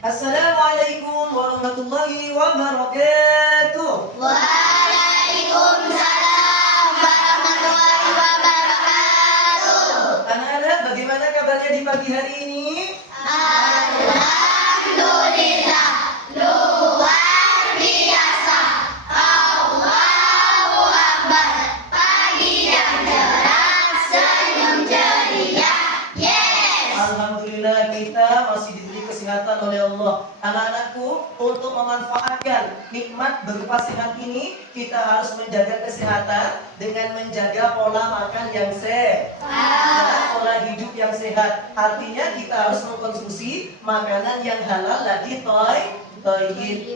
Assalamualaikum warahmatullahi wabarakatuh. Waalaikumsalam warahmatullahi wabarakatuh. Anak-anak, bagaimana kabarnya di pagi hari ini? Alhamdulillah, luar biasa. Allahu Akbar. Pagi yang cerah, senyum ceria. Yes. Alhamdulillah kita masih diberi kesehatan oleh Allah. Anak-anakku, untuk memanfaatkan nikmat berupa sehat ini, kita harus menjaga kesehatan dengan menjaga pola makan yang sehat, pola hidup yang sehat. Artinya kita harus mengkonsumsi makanan yang halal lagi toyib.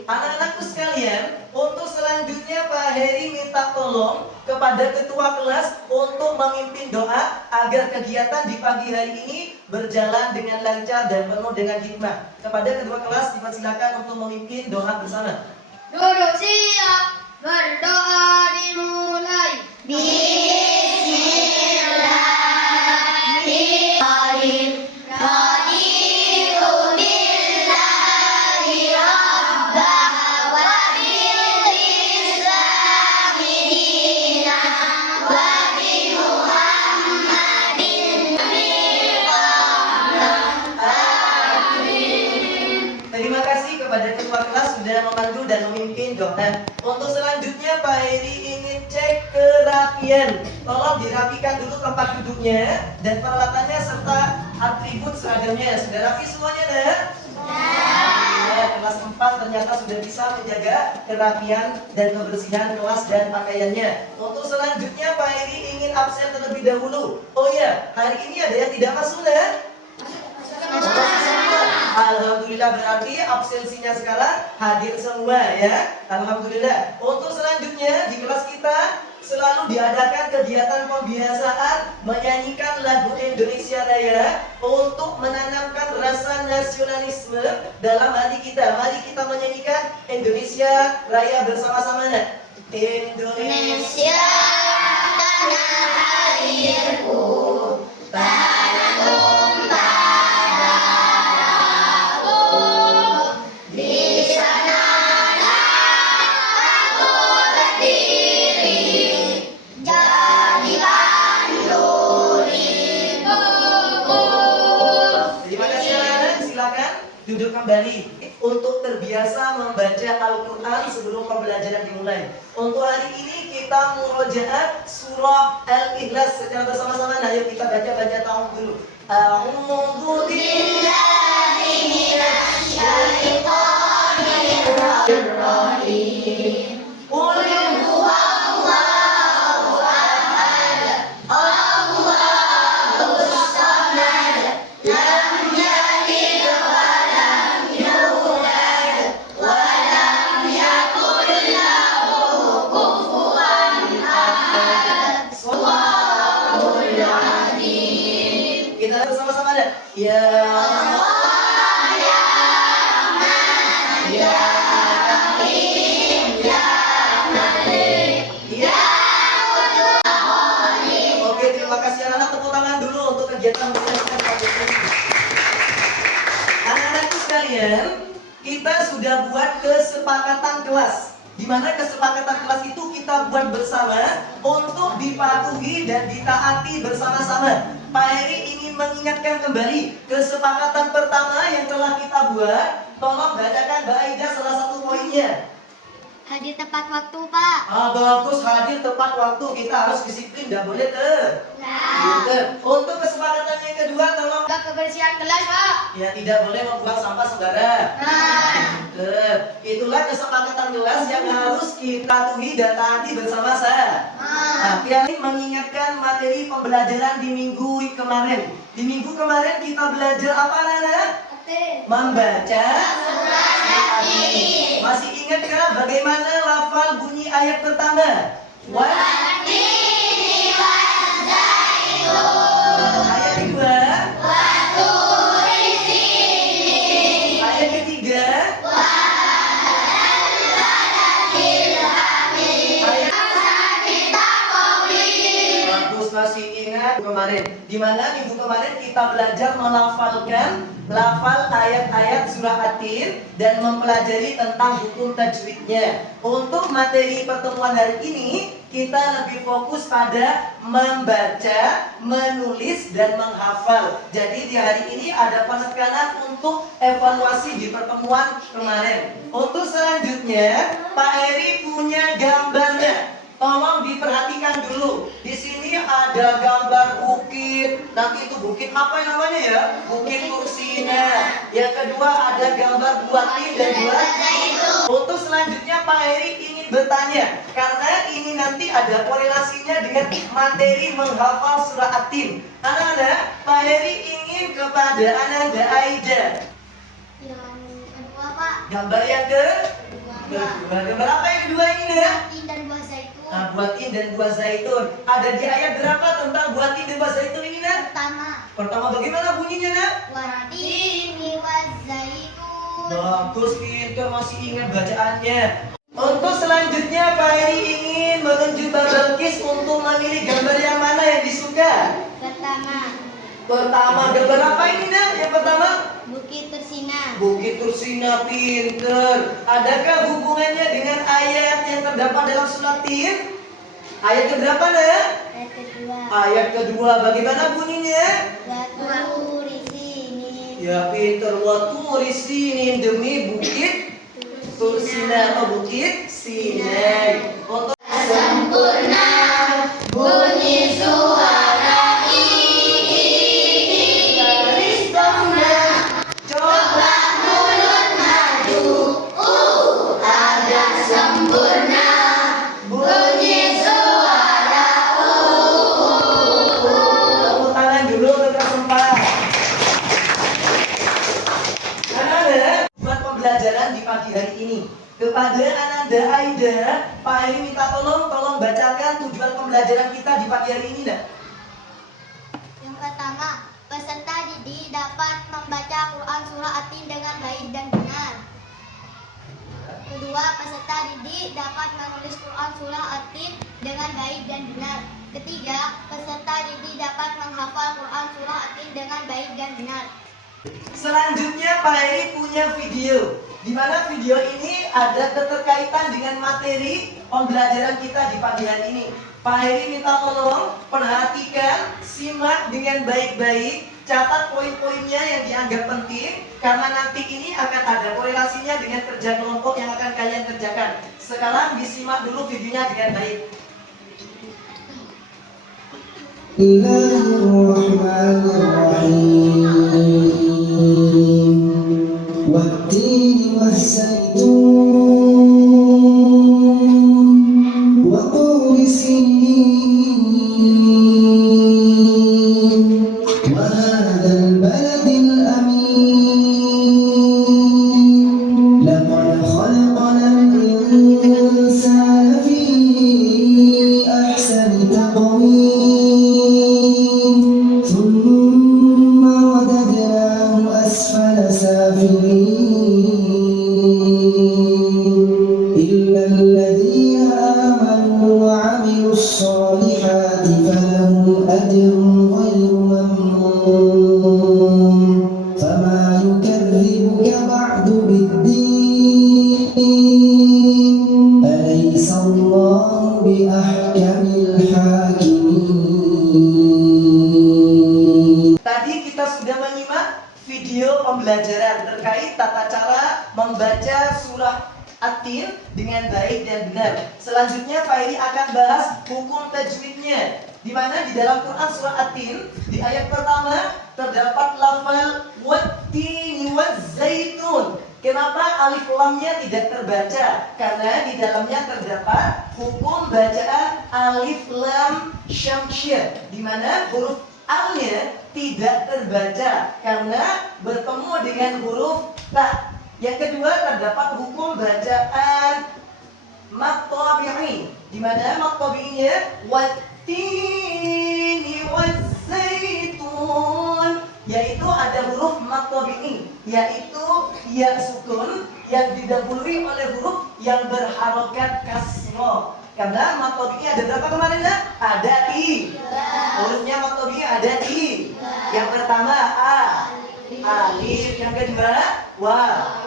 Anak-anakku sekalian, untuk selanjutnya Pak Heri minta tolong kepada ketua kelas untuk memimpin doa agar kegiatan di pagi hari ini berjalan dengan lancar dan penuh dengan hikmah. Kepada ketua kelas dipersilakan untuk memimpin doa bersama. Duduk siap, berdoa dimulai. Bismillahirrahmanirrahim. Raditu billahi rabbah wa bil islami dinan wa bi Muhammadin Terima kasih kepada ketua kelas sudah memandu dan memimpin doa. Untuk selanjutnya Pak Heri ingin cek kerapian. Tolong dirapikan dulu tempat duduknya dan peralatannya serta atribut seragamnya. Sudah rapi semuanya, dah? Ya, kelas 4 ternyata sudah bisa menjaga kerapian dan kebersihan kelas dan pakaiannya. Untuk selanjutnya Pak Heri ingin absen terlebih dahulu. Oh iya, hari ini ada yang tidak masuk, dah? Alhamdulillah, berarti absensinya sekarang hadir semua ya. Alhamdulillah. Untuk selanjutnya di kelas kita selalu diadakan kegiatan pembiasaan menyanyikan lagu Indonesia Raya untuk menanamkan rasa nasionalisme dalam hati kita. Mari kita menyanyikan Indonesia Raya bersama-sama. Indonesia tanah airku, tanah tumpah darahku. Di sanalah aku berdiri, jadi banduriku. Terima kasih anak-anak, silakan duduk kembali untuk terbiasa membaca Al-Quran sebelum pembelajaran dimulai. Untuk hari ini kita murojaah surah Al-Ikhlas secara bersama-sama. Nah, yuk kita baca tahun dulu. A'udzu Billahi minasy syaithanir rajim. Qul huwallahu ahad, Allahus samad, lam yalid wa lam yulad, wa lam yakul lahu kufuwan ahad. Shadaqallahul azim. Kita bersama-sama dah. Ya Allah ya Rahman ya Rahim ya Malik ya Ghani. Oke, terima kasih anak-anak. Tepuk tangan dulu untuk kegiatan menyaksikan pagi ini. Anak-anakku sekalian, kita sudah buat kesepakatan kelas. Di mana kesepakatan kelas itu kita buat bersama untuk dipatuhi dan ditaati bersama-sama. Pak Heri ingin mengingatkan kembali kesepakatan pertama yang telah kita buat. Tolong bacakan Mbak Aida salah satu poinnya. Hadir tepat waktu, Pak. Bagus, hadir tepat waktu. Kita harus disiplin, tidak boleh Gitu. Untuk kesepakatan yang kedua, tolong Kebersihan kelas, Pak. ya tidak boleh membuang sampah sembarang. Itulah kesepakatan kelas yang harus kita patuhi dan taati bersama-sama. Nah, Piali mengingatkan materi pembelajaran di minggu kemarin. Di minggu kemarin kita belajar apa, anak-anak? Membaca Surat Yasin. Masih ingatkah bagaimana lafal bunyi ayat pertama? Watini waszaitun. Ayat kedua, Waturi sinin. ayat ketiga, Waladil amin. ayat Kita qawi. bagus, masih ingat kemarin? Di mana minggu kemarin kita belajar melafalkan melafal ayat-ayat surah At-Tin dan mempelajari tentang hukum tajwidnya. Untuk materi pertemuan hari ini kita lebih fokus pada membaca, menulis dan menghafal. Jadi di hari ini ada penekanan untuk evaluasi di pertemuan kemarin. Untuk selanjutnya Pak Heri punya gambarnya. Tolong diperhatikan dulu. Di sini ada gambar bukit. Nanti itu bukit apa yang namanya ya? Bukit Tursina. Yang kedua ada gambar buatin dan buat. Untuk selanjutnya Pak Heri ingin bertanya, karena ini nanti ada korelasinya dengan materi menghafal surah At-Tin. Anak-anak, Pak Heri ingin kepada Ananda Aida. Yang kedua, Pak. Gambar yang kedua. Kedua. Gambar apa yang kedua ini ya? Buatin dan buah zaitun. Nah, buatin dan buah zaitun. Ada di ayat berapa tentang buatin dan buah zaitun ini, Nak? Pertama. Pertama bagaimana bunyinya, Nak? Watini wa zaitun. Bagus, pintar, masih ingat bacaannya. Untuk selanjutnya Pak Heri ingin menunjuk Balkis untuk memilih gambar yang mana yang disuka. Pertama, gambar apa ini, Nak? Yang pertama? Bukit Tursina. Bukit Tursina, pinter. Adakah hubungannya dengan ayat yang terdapat dalam surah Tin? Ayat keberapa, Nak? Ayat kedua. Ayat kedua, bagaimana bunyinya? Waturi sini. Ya pinter, waturi sinin, demi bukit Tursina atau bukit Sinai. Untuk Sempurna bunyi suara ini. garis tengah, coba Mulut maju. Ada sempurna bunyi suara. tepuk tangan dulu untuk sempat. Anak-anak, buat pembelajaran di pagi hari ini kepada Ananda Aida, Pak Heri minta tolong bacakan tujuan pembelajaran kita di pagi hari ini, Nak. Yang pertama, peserta didik dapat membaca Quran surah At-Tin dengan baik dan benar. Kedua, peserta didik dapat menulis Quran surah At-Tin dengan baik dan benar. Ketiga, peserta didik dapat menghafal Quran surah At-Tin dengan baik dan benar. Selanjutnya Pak Heri punya video, di mana video ini ada keterkaitan dengan materi pembelajaran kita di pagi hari ini. Pak Heri minta tolong perhatikan, simak dengan baik-baik, catat poin-poinnya yang dianggap penting, karena nanti ini akan ada korelasinya dengan kerja kelompok yang akan kalian kerjakan. Sekarang disimak dulu videonya dengan baik. Bismillahirrahmanirrahim. Wat-tini was-zaitun wa turi sinin wa hadzal baladil amin. Laqad khalaqnal insana fi ahsani taqwim. ثم رددناه أسفل سافلين إلا الذين آمنوا وعملوا الصالحات فلهم أجر غير ممنون فما يكذبك بعد بالدين أليس الله بأحكم الحاكمين. Tadi kita sudah menyimak video pembelajaran terkait tata cara membaca surah At-Tin dengan baik dan benar. Selanjutnya Pak Heri akan bahas hukum tajwidnya, di mana di dalam Quran surah At-Tin di ayat pertama terdapat lafal wat-tini waz-zaitun. Kenapa alif lamnya tidak terbaca? Karena di dalamnya terdapat hukum bacaan alif lam syamsyah, di mana huruf al-nya tidak terbaca karena bertemu dengan huruf ta. Yang kedua terdapat hukum bacaan maqtabi'i, di mana maqtabi'inya wat-tini waz-zaitun, yaitu ada huruf maqtabi'i, yaitu ya sukun yang didahului oleh huruf yang berharokat kasroh. Karena maqtabi'i ada berapa kemarin, Nak? Ada i. Hurufnya maqtabi'i ada i. Yang pertama a, alif. Yang kedua waw.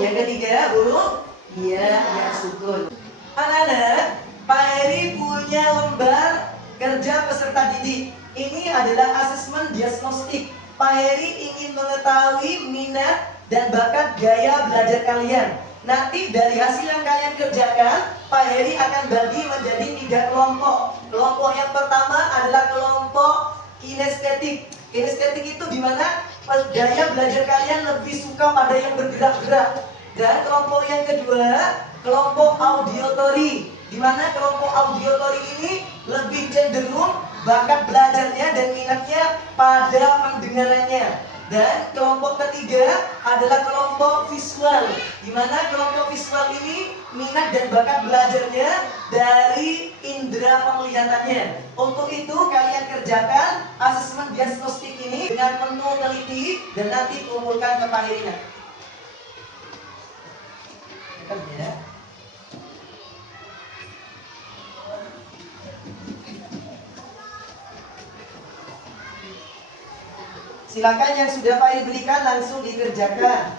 Yang ketiga huruf ya yang sukun. Anak-anak, Pak Heri punya lembar kerja peserta didik. Ini adalah asesmen diagnostik. Pak Heri ingin mengetahui minat dan bakat gaya belajar kalian. Nanti dari hasil yang kalian kerjakan, Pak Heri akan bagi menjadi 3 kelompok. Kelompok yang pertama adalah kelompok kinestetik. Kinestetik itu di mana gaya belajar kalian lebih suka pada yang bergerak-gerak. Dan kelompok yang kedua, kelompok auditory, di mana kelompok auditory ini lebih cenderung bakat belajarnya dan minatnya pada pendengarannya. Dan kelompok ketiga adalah kelompok visual, di mana kelompok visual ini minat dan bakat belajarnya dari indera penglihatannya. Untuk itu kalian kerjakan asesmen diagnostik ini dengan penuh teliti dan nanti kumpulkan ke Pak Heri. Ya. Silakan yang sudah Pak Heri berikan langsung dikerjakan.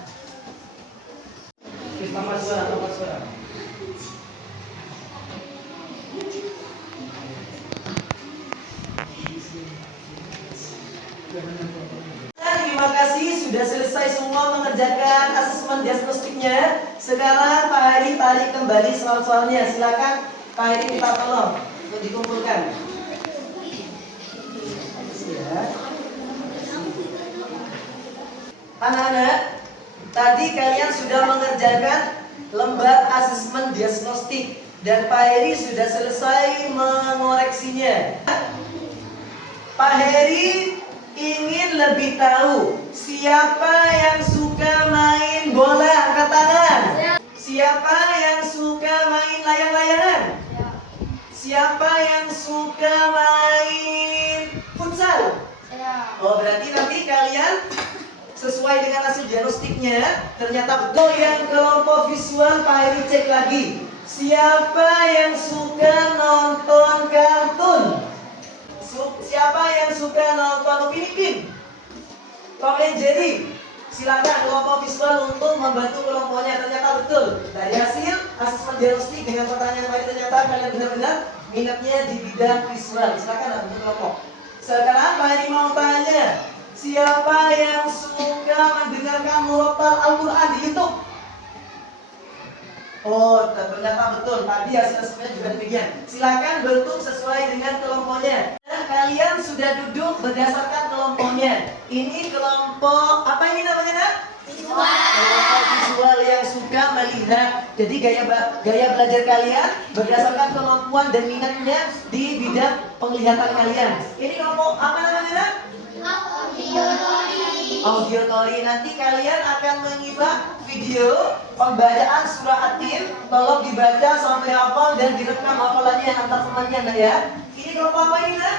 Tambah suara, tambah suara. Terima kasih sudah selesai semua mengerjakan asesmen diagnostiknya. Sekarang Pak Heri tarik kembali soal-soalnya. Silakan Pak Heri minta tolong untuk dikumpulkan. Ya. Anak-anak, tadi kalian sudah mengerjakan lembar asesmen diagnostik dan Pak Heri sudah selesai mengoreksinya. Pak Heri ingin lebih tahu siapa yang suka main bola, angkat tangan. Siapa yang suka main layang-layangan? Siapa yang suka main futsal? Oh, berarti nanti kalian sesuai dengan hasil diagnostiknya ternyata betul. Yang kelompok visual Pak Heri cek lagi. Siapa yang suka nonton kartun? Siapa yang suka nonton Upin Ipin? Tom and Jerry? Silakan kelompok visual untuk membantu kelompoknya. Ternyata betul. Dari hasil asesmen diagnostik dengan pertanyaan Pak Heri ternyata kalian benar-benar minatnya di bidang visual. Silakan untuk kelompok. Sekarang Pak Heri mau tanya, siapa yang suka mendengarkan murotal Al-Quran di YouTube? Oh, ternyata betul. Tadi hasil-hasilnya juga demikian. Silakan bentuk sesuai dengan kelompoknya. Dan kalian sudah duduk berdasarkan kelompoknya. Ini kelompok apa ini namanya, Nak? Visual. Kelompok visual yang suka melihat. Jadi gaya belajar kalian berdasarkan kemampuan dan minatnya di bidang penglihatan kalian. Ini kelompok apa namanya, Nak? Auditory. Nanti kalian akan menyimak video pembacaan surah At-Tin. Tolong dibaca sampai hafal dan direkam hafalannya antar temannya, Nak ya. Ini kelompok apa ini, Nak?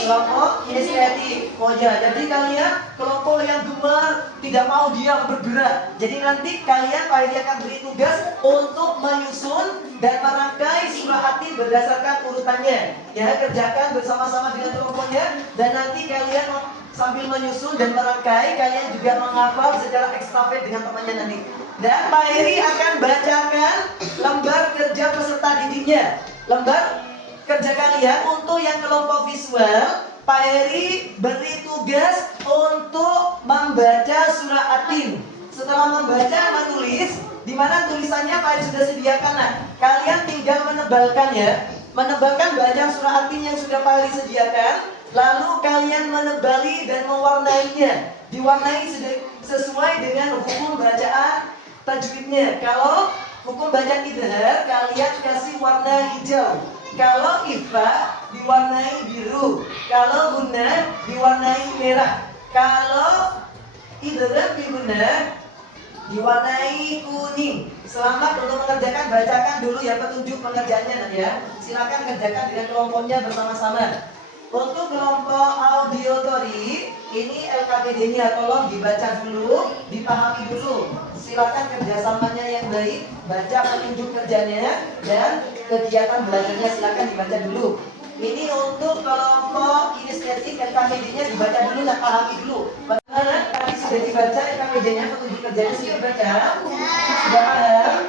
Kelompok kinestetik. Oh ya, jadi kalian kelompok yang gemar, tidak mau diam bergerak. Jadi nanti kalian Pak Heri akan beri tugas untuk menyusun dan merangkai surah At-Tin berdasarkan urutannya. Ya, kerjakan bersama-sama dengan kelompoknya dan nanti kalian sambil menyusun dan merangkai, kalian juga menghafal secara ekstravagant dengan temannya nanti. Dan Pak Heri akan bacakan lembar kerja peserta didiknya. Lembar kerja kalian untuk yang kelompok visual, Pak Heri beri tugas untuk membaca surah At-Tin. Setelah membaca, menulis, di mana tulisannya Pak Heri sudah sediakan. Nah, kalian tinggal menebalkan ya, menebalkan bacaan surah At-Tin yang sudah Pak Heri sediakan. Lalu kalian menebali dan mewarnainya. Diwarnai sesuai dengan hukum bacaan tajwidnya. Kalau hukum bacaan idhar, kalian kasih warna hijau. Kalau ifa diwarnai biru. Kalau guna diwarnai merah. Kalau idhar biguna diwarnai kuning. Selamat untuk mengerjakan, bacakan dulu ya petunjuk pengerjaannya ya. Silakan kerjakan dengan kelompoknya bersama-sama. Untuk kelompok auditory, ini LKPD-nya tolong dibaca dulu, dipahami dulu. Silakan kerjasamanya yang baik, baca petunjuk kerjanya dan kegiatan belajarnya silakan dibaca dulu. Ini untuk kelompok kinestetik LKPD-nya dibaca dulu dan pahami dulu. Anak tadi sudah dibaca KPD-nya, petunjuk kerjanya sudah dibaca? Sudah paham?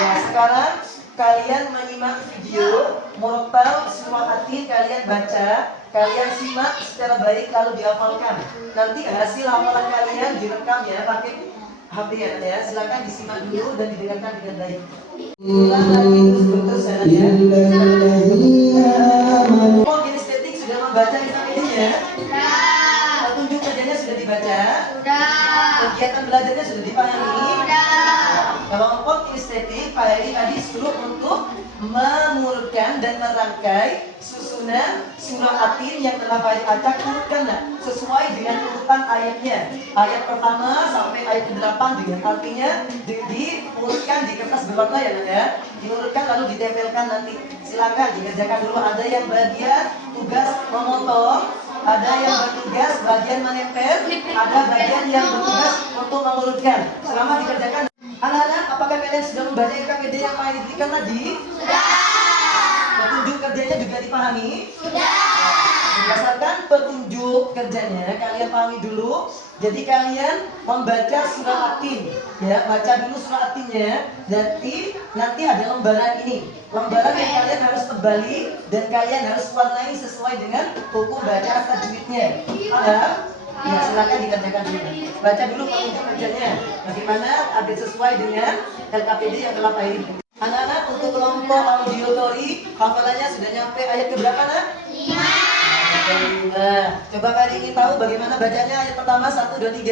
Ya, sekarang kalian menyimak video Murattal Surah At-Tin, kalian baca, kalian simak secara baik lalu dihafalkan. Nanti hasil hafalan kalian direkam ya pakai HP ya. Silakan disimak dulu dan didengarkan dengan baik. Ulang lagi terus ya. إلا الذين آمنوا Oh, kinestetik sudah membaca KPD-nya? Petunjuk kerjanya sudah dibaca? Kegiatan belajarnya sudah dipahami? Kelompok kinestetik Pak Heri tadi suruh untuk mengurutkan dan merangkai susunan surah At-Tin yang telah Pak Heri acak, urutkanlah sesuai dengan urutan ayatnya. Ayat pertama sampai ayat ke-8 dengan artinya diurutkan di kertas berwarna ya Nak ya. Diurutkan lalu ditempelkan nanti. Silakan dikerjakan dulu. Ada yang bagian tugas memotong, ada yang bertugas bagian menempel, ada bagian yang bertugas untuk mengurutkan. Selama dikerjakan. Anak-anak, apakah kalian sudah membaca KPD yang Pak Heri berikan tadi? Petunjuk kerjanya juga dipahami? Berdasarkan petunjuk kerjanya, kalian pahami dulu. Jadi kalian membaca surah At-Tin, ya, baca dulu surah At-Tinnya. Nanti ada lembaran ini, lembaran yang kalian harus tebali dan kalian harus warnai sesuai dengan hukum baca tajwidnya. Paham? Ya, silakan dikerjakan dulu. Baca dulu petunjuk kerjanya. Bagaimana agar sesuai dengan LKPD yang telah Pak Heri. Anak-anak, untuk kelompok audiotori hafalannya sudah nyampe ayat ke berapa Nak? 5. Coba Pak Heri ingin tahu bagaimana bacanya ayat pertama 1, 2, 3.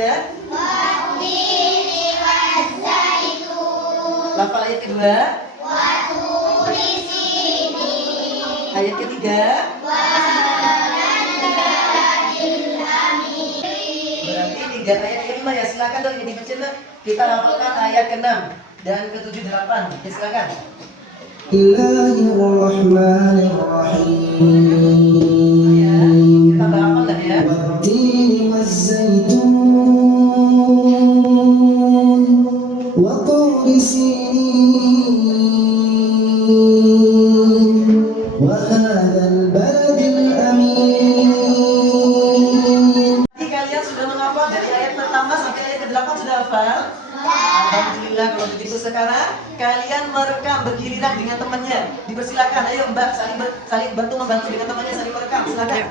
Lafal ayat kedua. Ayat ketiga. Berarti 3 ayat kelima ya, silakan dong ini kecil kita hafalkan ayat ke-6 dan ke-7, 8. Ya, silakan. Ya, Bismillahirrahmanirrahim. kita hafal dah ya. والتين والزيتون وطور سينين وهذا البلد الأمين. Jadi kalian sudah menghafal dari ayat pertama sampai ayat ke-8 sudah hafal? Alhamdulillah. Kalau begitu sekarang kalian merekam bergiliran dengan temannya. Dipersilakan, ayo Mbak saling membantu dengan temannya, saling merekam. Silakan.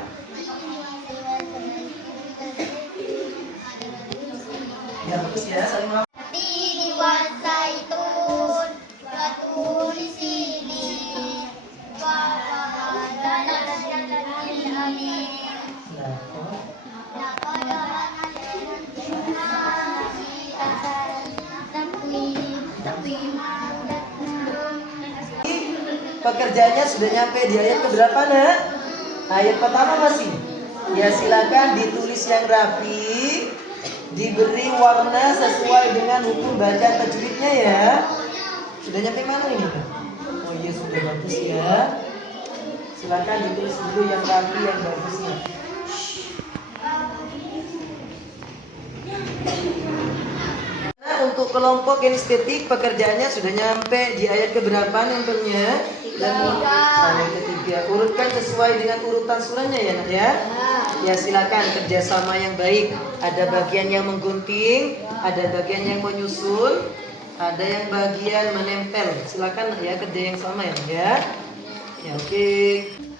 Ya bagus ya, saling menghafal. Pekerjaannya sudah nyampe di ayat keberapa Nak? Ayat pertama masih. Ya silakan ditulis yang rapi, diberi warna sesuai dengan hukum baca tajwidnya ya. Sudah nyampe mana ini? Oh iya sudah bagus ya. Silakan ditulis dulu yang rapi yang bagusnya. Nah, untuk kelompok kinestetik pekerjaannya sudah nyampe di ayat keberapa nampaknya? Dan ayat ketiga. Urutkan sesuai dengan urutan surahnya ya Nak ya. Ya silakan kerjasama yang baik. Ada bagian yang menggunting, ada bagian yang menyusun, ada yang bagian menempel. Silakan ya kerja yang sama ya Nak ya. Ya oke.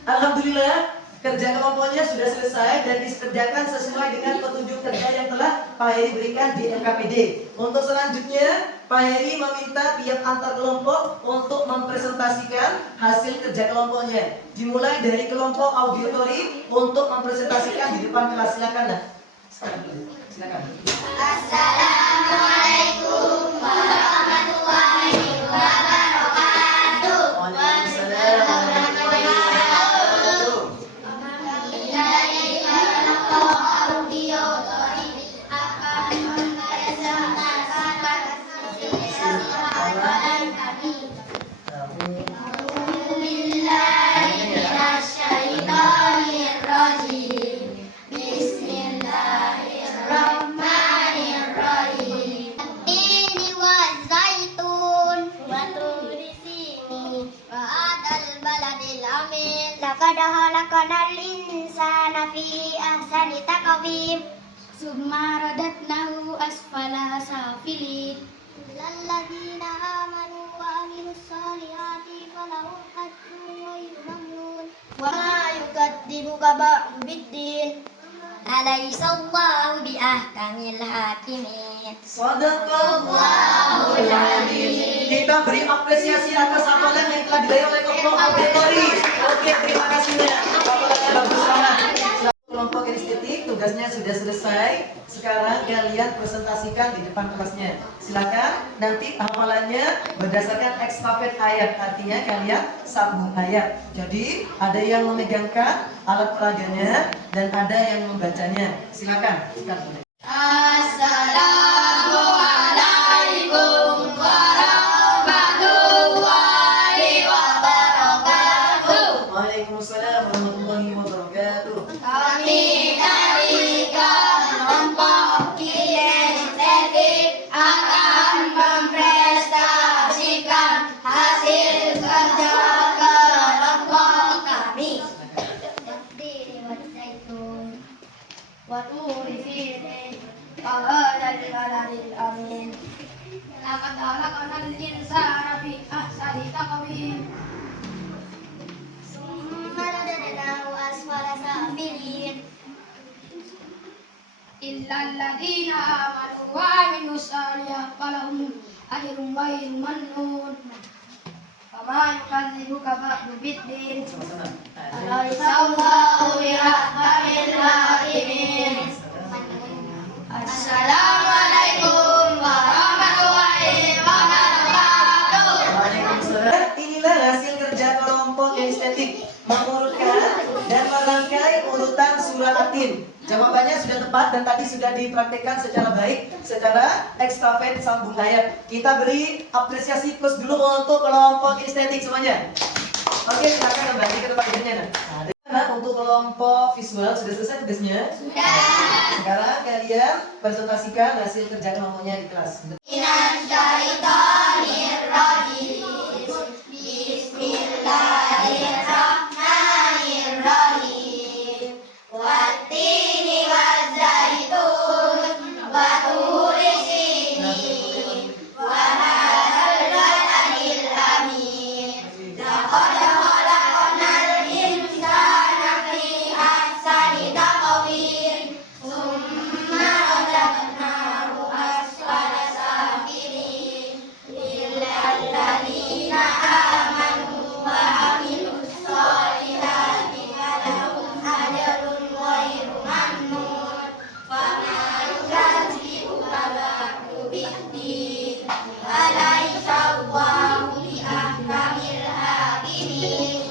Alhamdulillah. Kerja kelompoknya sudah selesai dan dikerjakan sesuai dengan petunjuk kerja yang telah Pak Heri berikan di LKPD. Untuk selanjutnya, Pak Heri meminta tiap antar kelompok untuk mempresentasikan hasil kerja kelompoknya. Dimulai dari kelompok audiotori untuk mempresentasikan di depan kelas. Silakan Nak. Silakan. Assalamualaikum warahmatullahi wabarakatuh. Waalaikumsalam warahmatullahi wabarakatuh. Dari kelompok audiotori akan mempresentasikan hasil hafalan kami. Bismillahirrahmanirrahim. Bismillahirrahmanirrahim. Ini wazaitun wa turi sini wa adal baladil amin. Laqad khalaqnal insana fi ahsani taqwim. Summa radatnahu asfala safilin. Lilladzina amanu wa amilus solihati falahum ajrun ghairu mamnun. Wa ma yukadzibuka ba'du biddin. Alaihissallahu biahkamil hakimin. Sadaqallahul azim. Kita beri apresiasi atas hafalan yang telah diraih oleh kelompok Abdulkori. Oke, terima kasih ya. Hafalannya bagus banget. Kelompok estetik tugasnya sudah selesai. Sekarang kalian presentasikan di depan kelasnya. Silakan nanti hafalannya berdasarkan estafet ayat. Artinya kalian sambung ayat. Jadi ada yang memegangkan alat peraganya dan ada yang membacanya. Silakan. Assalamualaikum warahmatullahi wabarakatuh. Waalaikumsalam warahmatullahi wabarakatuh. Kami dari kelompok kinestetik akan memprestasikan hasil kerja kelompok kami. Waturi fi'li qala lil amin. Laqad khalaqnal insana fi ahsani taqwim. Summa radadnahu asfala safilin. Illal ladzina amanu wa amilus solihati falahum ajrun ghairu mamnun. Fama yukadzibuka ba'du biddin. Alaihissallahu biahkamil hakimin. Assalamualaikum warahmatullahi wabarakatuh. Waalaikumsalam. Inilah hasil kerja kelompok estetik mengurutkan dan merangkai urutan surah Atin. Jawabannya sudah tepat dan tadi sudah dipraktikkan secara baik, secara estafet sambung ayat. Kita beri apresiasi plus dulu untuk kelompok estetik semuanya. Oke, silakan kembali ke tempat duduknya. Nah, untuk kelompok visual sudah selesai tugasnya? Sudah. Sekarang kalian presentasikan hasil kerja kelompoknya di kelas. Minasyaitonirrajim. Bismillahirrahmanirrahim. Wattini wazzaitun wa turi sinin wa hadzal baladil amin. Laqad khalaqnal insana fi ahsani taqwim. Summa radadnahu asfala safilin. Illal ladzina amanu wa amilus solihati falahum ajrun ghairu mamnun. Fama yukadzibuka ba'du biddin. Alaihissallahu biahkamil hakimin.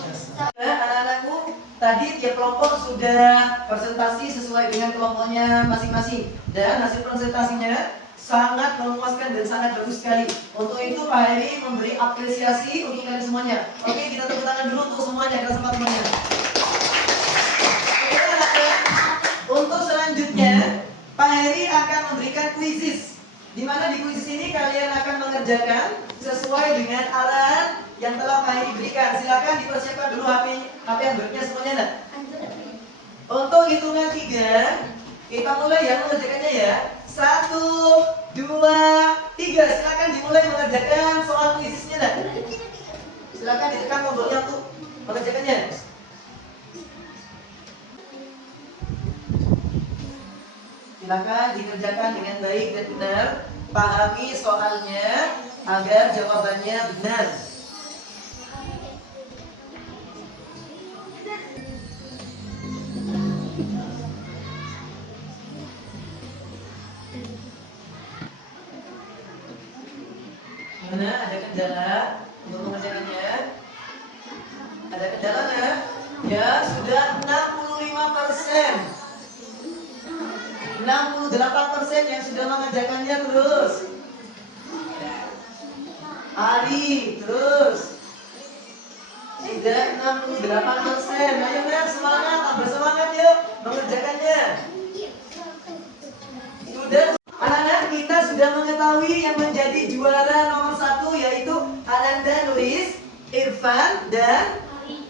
Anak-anakku, tadi tiap kelompok sudah presentasi sesuai dengan kelompoknya masing-masing. Dan hasil presentasinya sangat memuaskan dan sangat bagus sekali. Untuk itu Pak Heri memberi apresiasi untuk kalian semuanya. Oke, kita tepuk tangan dulu untuk semuanya, kita sempat semuanya. Oke, anak-anak. Untuk selanjutnya, Pak Heri akan memberikan kuisis. Di mana di kuisis ini kalian akan mengerjakan sesuai dengan arahan yang telah Pak Heri berikan. Silakan dipersiapkan dulu HP Androidnya semuanya. Nah. Untuk hitungan 3, kita mulai ya mengerjakannya ya. 1, 2, 3. Silakan dimulai mengerjakan soal kuisisnya. Nah. Silakan ditekan tombolnya untuk mengerjakannya. Silakan dikerjakan dengan baik dan benar. Pahami soalnya agar jawabannya benar. Gimana? Ada kendala untuk mengerjakannya? Ada kendala nggak? Ya, sudah 65%. 68% yang sudah mengerjakannya terus. Ari, terus. Sudah 68%. Ayo Mer, semangat, bersemangat yuk mengerjakannya. Sudah, anak-anak kita sudah mengetahui yang menjadi juara nomor 1 yaitu Ananda Nuris, Irfan, dan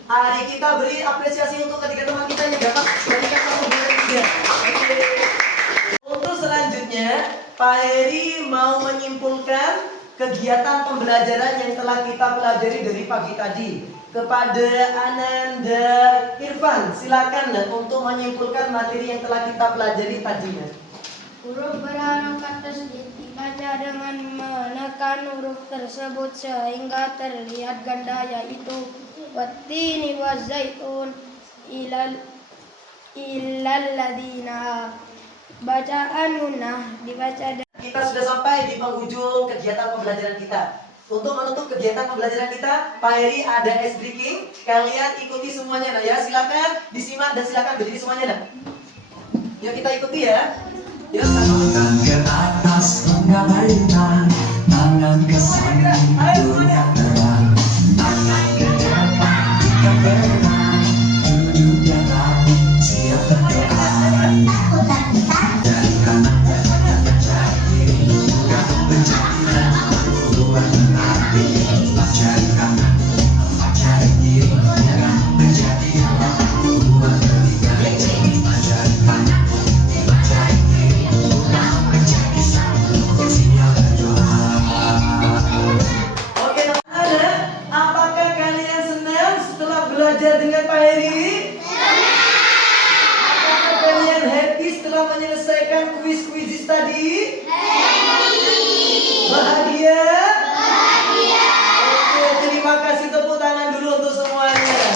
Ari. Kita beri apresiasi untuk ketiga teman kita yang dapat memberikan satu bulan 3. Oke. Pak Heri mau menyimpulkan kegiatan pembelajaran yang telah kita pelajari dari pagi tadi. Kepada Ananda Irfan, silakan untuk menyimpulkan materi yang telah kita pelajari tadinya. Huruf berharokat tasdid dibaca dengan menekan huruf tersebut sehingga terlihat ganda, yaitu wattini wazaitun ilal ladina. Bacaan munah dibaca Kita sudah sampai di penghujung kegiatan pembelajaran kita. Untuk menutup kegiatan pembelajaran kita, Pak Heri ada ice breaking. Kalian ikuti semuanya, nah ya. Silakan disimak dan silakan berdiri semuanya, nah. Yuk kita ikuti ya. Yuk sama. Tangan ke atas mengabaikan, tangan ke samping turunkan terang, tangan ke depan kita bergerak, duduk di rapi siap berdoa. Dari kanan mencari kiri, gak menjadi buat mengerti. Cari kanan, cari kiri, gak menjadi buat berganti. Cari kanan, cari kiri, gak menjadi siap berdoa. Oke, ada. Apakah kalian senang setelah belajar dengan Pak Heri? Apakah kalian happy setelah menyelesaikan kuis-kuis tadi? Bahagia? Oke, terima kasih, tepuk tangan dulu untuk semuanya.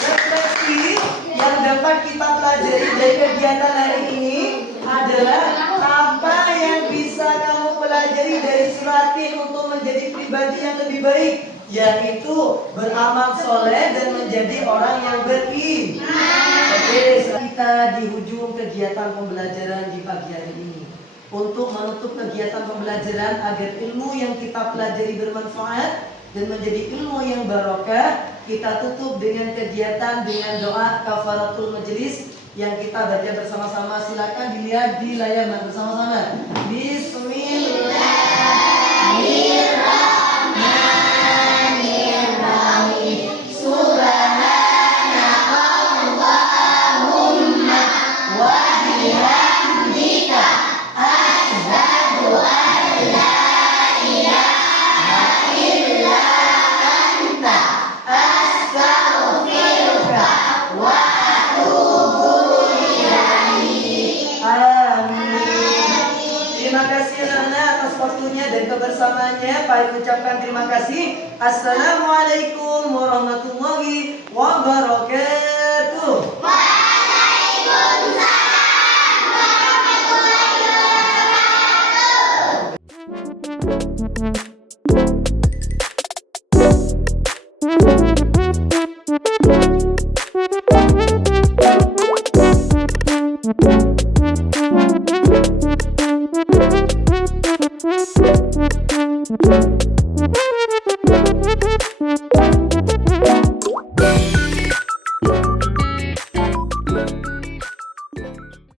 Refleksi yang dapat kita pelajari dari kegiatan hari ini adalah apa yang bisa kamu pelajari dari suratin untuk menjadi pribadi yang lebih baik, yaitu beramal soleh dan menjadi orang yang beriman. Oke, kita di ujung kegiatan pembelajaran di pagi hari ini. Untuk menutup kegiatan pembelajaran agar ilmu yang kita pelajari bermanfaat dan menjadi ilmu yang barokah, kita tutup dengan kegiatan dengan doa kafaratul majelis yang kita baca bersama-sama. Silakan dilihat di layar bersama-sama. Bismillahirrahmanirrahim. Subhanakallahumma wa bihamdika asyhadu an la ilaha illa anta astaghfiruka wa atubu ilaik. Amin. Terima kasih anak-anak atas waktunya dan kebersamaannya. Pak ucapkan terima kasih. Assalamualaikum warahmatullahi wabarakatuh.